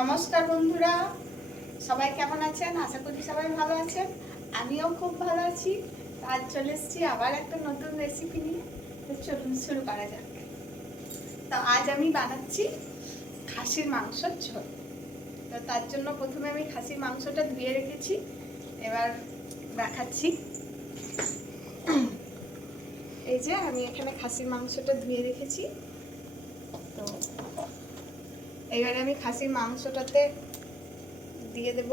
নমস্কার বন্ধুরা, সবাই কেমন আছেন? আশা করি সবাই ভালো আছেন। আমিও খুব ভালো আছি। আজ চলে এসেছি আবার একটা নতুন রেসিপি নিয়ে। তো চলুন শুরু করা যাক। তো আজ আমি বানাচ্ছি খাসির মাংসের ঝোল। তো তার জন্য প্রথমে আমি খাসির মাংসটা ধুয়ে রেখেছি, এবার দেখাচ্ছি। এই যে আমি এখানে খাসির মাংসটা ধুয়ে রেখেছি। তো এবারে আমি খাসির মাংসটাতে দিয়ে দেব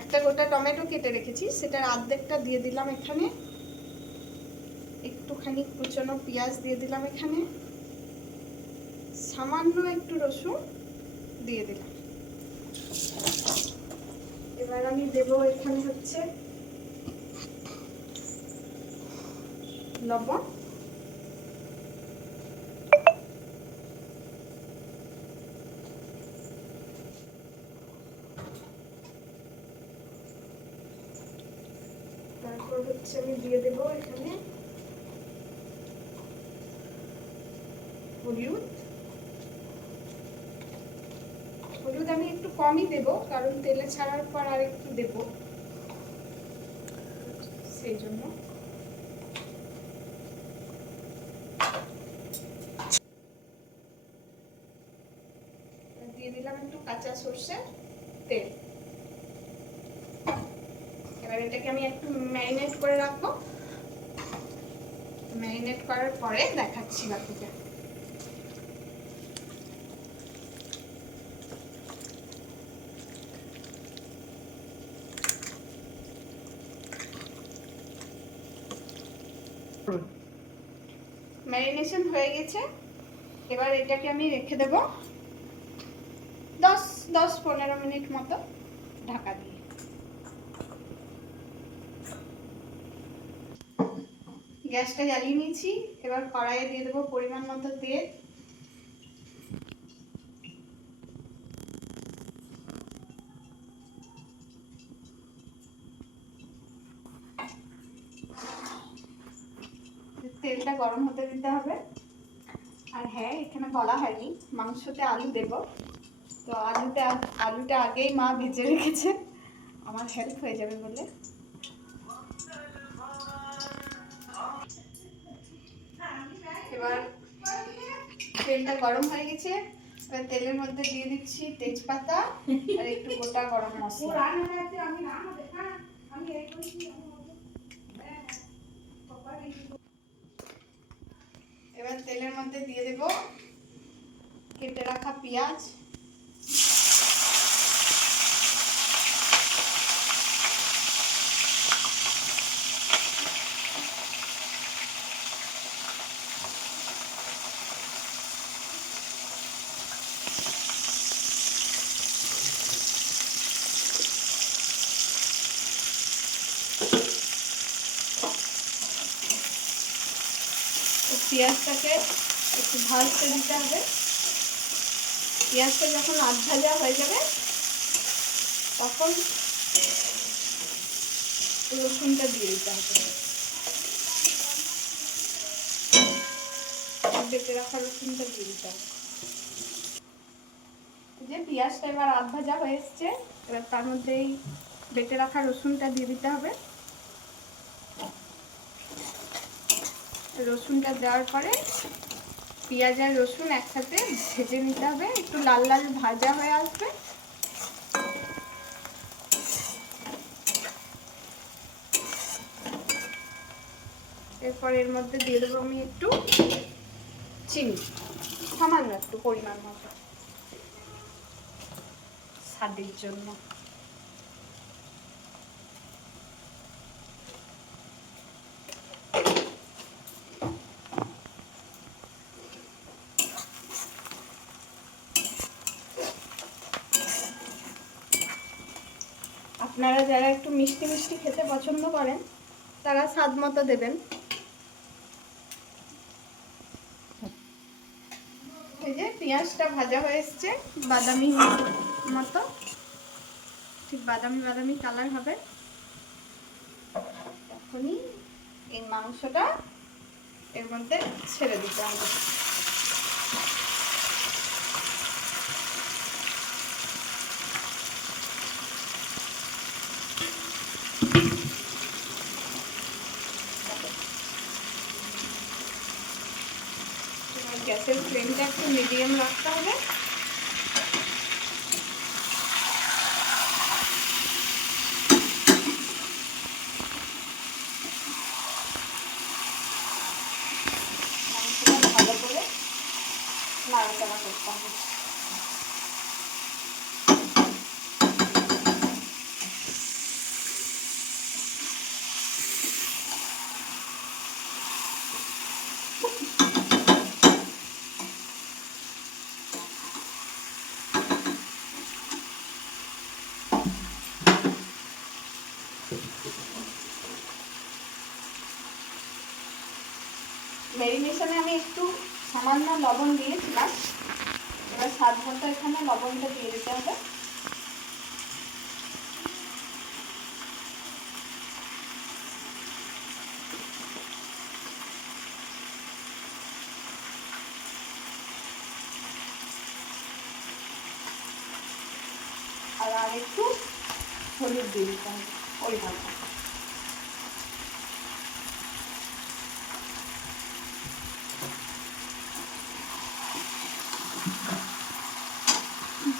একটা গোটা টমেটো কেটে রেখেছি, সেটার অর্ধেকটা দিয়ে দিলাম এখানে। একটুখানি কুচনো পেঁয়াজ দিয়ে দিলাম এখানে, সামান্য একটু রসুন দিয়ে দিলাম। এবার আমি দেব এখানে হচ্ছে লবণ, তারপর হচ্ছে আমি দিয়ে দেব এখানে হলুদ। হলুদ আমি একটু কমই দেব, কারণ তেলে ছাড়ার পর আর একটু দেব, সেই জন্য। দিয়ে দিলাম একটু কাঁচা সরষের তেল। এবার এটাকে আমি একটু ম্যারিনেট করে রাখবো। ম্যারিনেট করার পরে দেখাচ্ছি বাকিটা। ম্যারিনেশন হয়ে গেছে। এবার এটাকে আমি রেখে দেব 10-15 মিনিট মতো ঢাকা দিয়ে। গ্যাসটা জ্বালিয়ে নিয়েছি। এবার কড়াইয়ে দিয়ে দেবো পরিমাণ মতো তেল। তেলটা গরম হতে দিতে হবে। আর হ্যাঁ, এখানে বলা হয়নি মাংসতে আলু দেব। তো আলুটা আগেই মা ভেজে রেখেছে, আমার হেল্প হয়ে যাবে বলে। এবার তেলটা গরম হয়ে গেছে। এবার তেলের মধ্যে দিয়ে দিচ্ছি তেজপাতা আর একটু গোটা গরম মশলা। এবার তেলের মধ্যে দিয়ে দেব কেটে রাখা পেঁয়াজ, পেঁয়াজটাকে একটু ভাজতে দিতে হবে। পেঁয়াজটা যখন আধ ভাজা হয়ে যাবে তখন রসুনটা দিয়ে দিতে হবে। বেটে রাখা রসুনটা দিয়ে দিতে হবে। যে পেঁয়াজটা এবার আধ ভাজা হয়ে এসছে, এবার তার মধ্যেই বেটে রাখা রসুনটা দিয়ে দিতে হবে। রসুনটা দেওয়ার পরে পেঁয়াজ আর রসুন একসাথে ভেজে নিতে হবে, একটু লাল লাল ভাজা হয়ে আসবে। এরপর এর মধ্যে দিয়ে দেবো আমি একটু চিনি, সামান্য একটু পরিমাণ মতো, স্বাদের জন্য। আপনারা যারা একটু মিষ্টি মিষ্টি খেতে পছন্দ করেন তারা স্বাদ মতো দেবেন। এই যে পেঁয়াজটা ভাজা হয়ে এসছে বাদামি মতো, ঠিক বাদামি বাদামি কালার হবে, তখনই এই মাংসটা এর মধ্যে ছেড়ে দিতে হবে। গ্যাসের ফ্লেমটা একটু মিডিয়াম রাখতে হবে। মাংসটা ভালো করে নাড়াচাড়া করতে হবে। ম্যারিনেশনে আমি একটু সামান্য লবণ দিয়েছিলাম, এবার স্বাদ মতো এখানে লবণটা দিয়ে দিতে হবে। আর একটু হলুদ দিয়ে দিতে হবে পরিমাণ মতো।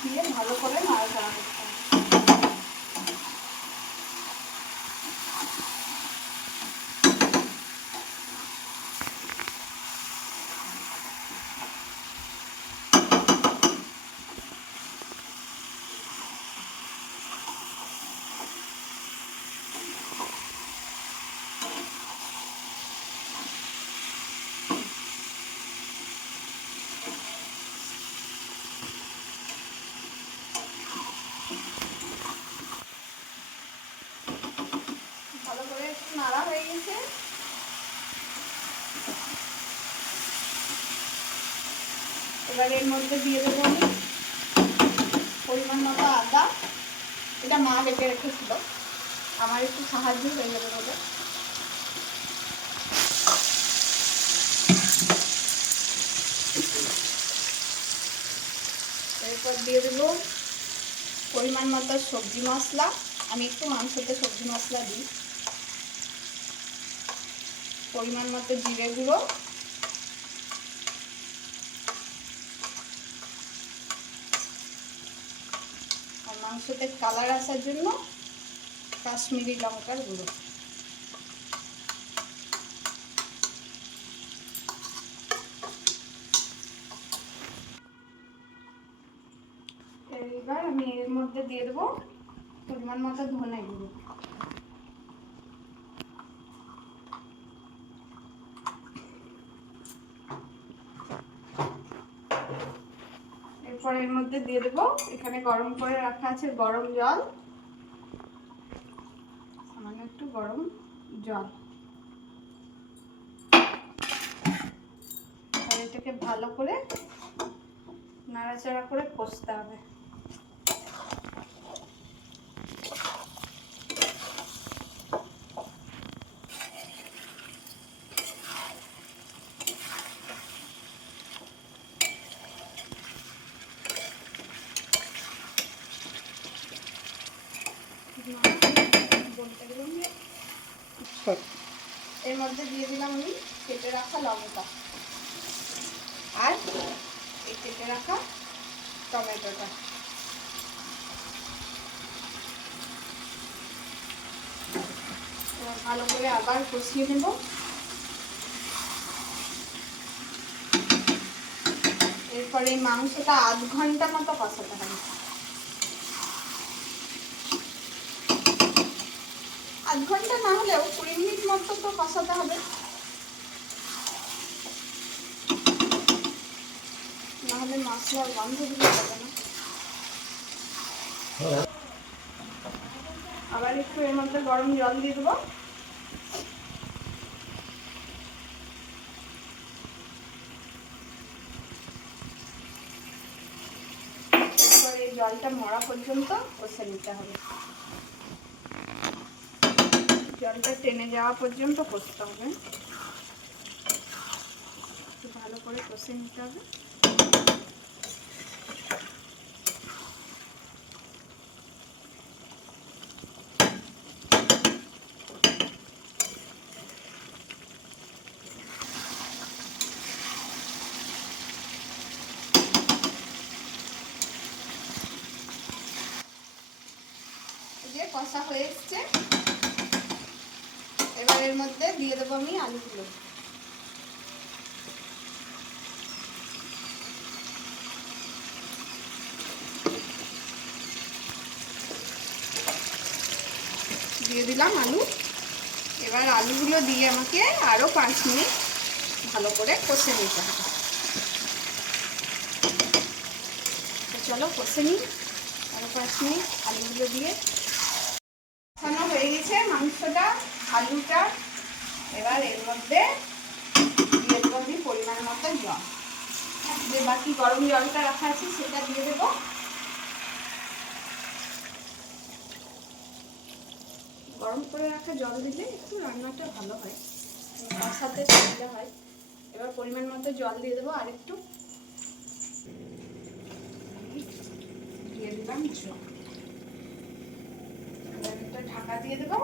দিয়ে ভালো করে নাড়াচাড়া করতে হবে। ভালো করে একটু নাড়া হয়ে গেছে। এবার এর মধ্যে দিয়ে দেবো আমি পরিমাণ মতো আদা। এটা মা বেটে রেখেছিল, আমার একটু সাহায্য হয়ে যাবে বলে। এরপর দিয়ে দেবো পরিমাণ মতো সবজি মশলা। আমি একটু মাংসতে সবজি মশলা দিই। পরিমাণ মতো জিরে গুঁড়ো, আর মাংসতে কালার আসার জন্য কাশ্মীরি লঙ্কার গুঁড়ো। এবার আমি এর মধ্যে দিয়ে দেবো পরিমাণ মতো ধনে গুঁড়ো। এরপর এর মধ্যে দিয়ে দেবো এখানে গরম করে রাখা আছে গরম জল, সামান্য একটু গরম জল। আর এটাকে ভালো করে নাড়াচাড়া করে কষতে হবে। এর মধ্যে দিয়ে দিলাম আমি কেটে রাখা লঙ্কা আর এই কেটে রাখা টমেটোটা। ভালো করে আবার কষিয়ে নেব। এরপরে এই মাংসটা আধ ঘন্টা মতো কষাতে হবে। আধ ঘন্টা না হলেও 20 মিনিট মতো তো কষাতে হবে, নাহলে মশলার গন্ধ দিতে হবে না। আবার একটু এর মধ্যে গরম জল দিয়ে দেবো। এরপরে এই জলটা মরা পর্যন্ত কষে নিতে হবে। জলটা টেনে যাওয়া পর্যন্ত কষতে হবে, ভালো করে কষে নিতে হবে। কষা হয়ে এসছে। এবার এর মধ্যে দিয়ে দেবো আমি আলুগুলো। দিয়ে দিলাম আলু। এবার আলুগুলো দিয়ে আমাকে আরো 5 মিনিট ভালো করে কষে নিতে হবে। চলো কষে নিই আরো 5 মিনিট আলুগুলো দিয়ে। কষানো হয়ে গেছে মাংসটা, আলুটা। এবার এর মধ্যে দিয়ে দেবো আমি পরিমাণ মতো জল। যে বাকি গরম জলটা রাখা আছে সেটা দিয়ে দেবো। গরম করে রাখা জল দিলে একটু রান্নাটা ভালো হয়, কষাতে সুবিধা হয়। এবার পরিমাণ মতো জল দিয়ে দেবো আর একটু। দিয়ে দিলাম জল। এবার একটা ঢাকা দিয়ে দেবো।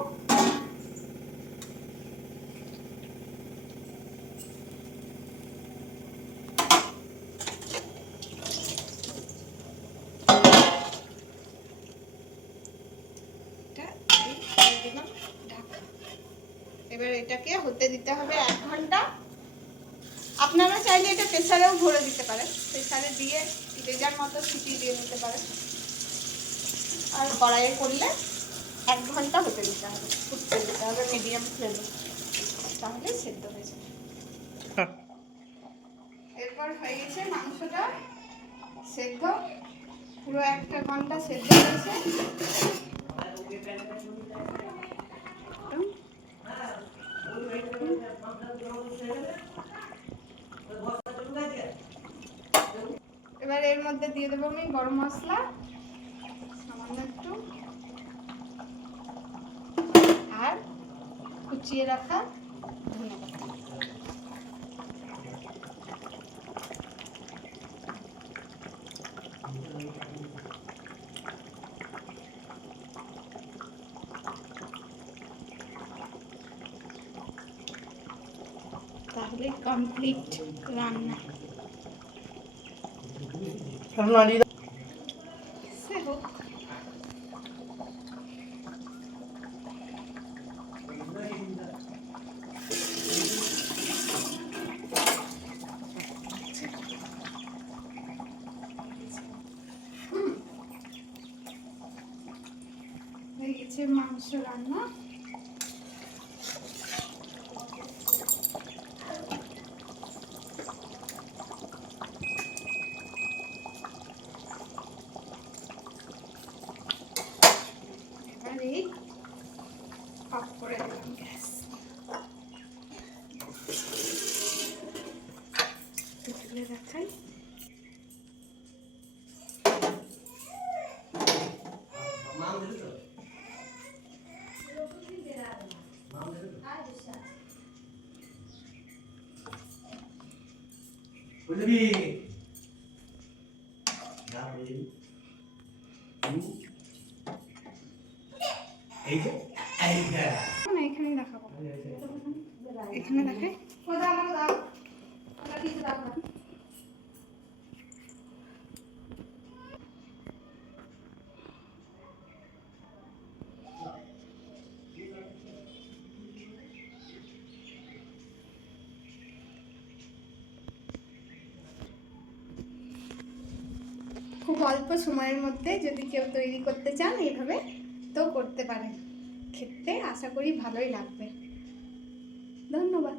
এবার এটাকে হতে দিতে হবে 1 ঘন্টা। আপনারা চাইলে এটা প্রেসারেও ভরে দিতে পারেন, প্রেসারে দিয়ে যে যার মতো সিটি দিয়ে নিতে পারেন। আর কড়াইয়ে করলে 1 ঘন্টা হতে দিতে হবে, ফুটতে দিতে হবে মিডিয়াম ফ্লেমে, তাহলে সেদ্ধ হয়ে যাবে। এরপর হয়ে গেছে মাংসটা সেদ্ধ, পুরো 1 ঘন্টা সেদ্ধ হয়েছে। এবার এর মধ্যে দিয়ে দেবো আমি গরম মশলা সামান্য একটু, আর কুচিয়ে রাখা ধনেপাতা। তাহলে কমপ্লিট রান্না। সে হোক। হয়ে গেছে মাংস রান্না। অফ করে দিলাম গ্যাস। তুলে রাখাই। এখানেই দেখাবো, এখানে দেখাই। খুব অল্প সময়ের মধ্যে যদি কেউ তৈরি করতে চান এইভাবে তো করতে পারেন। খেতে আশা করি ভালোই লাগবে। ধন্যবাদ।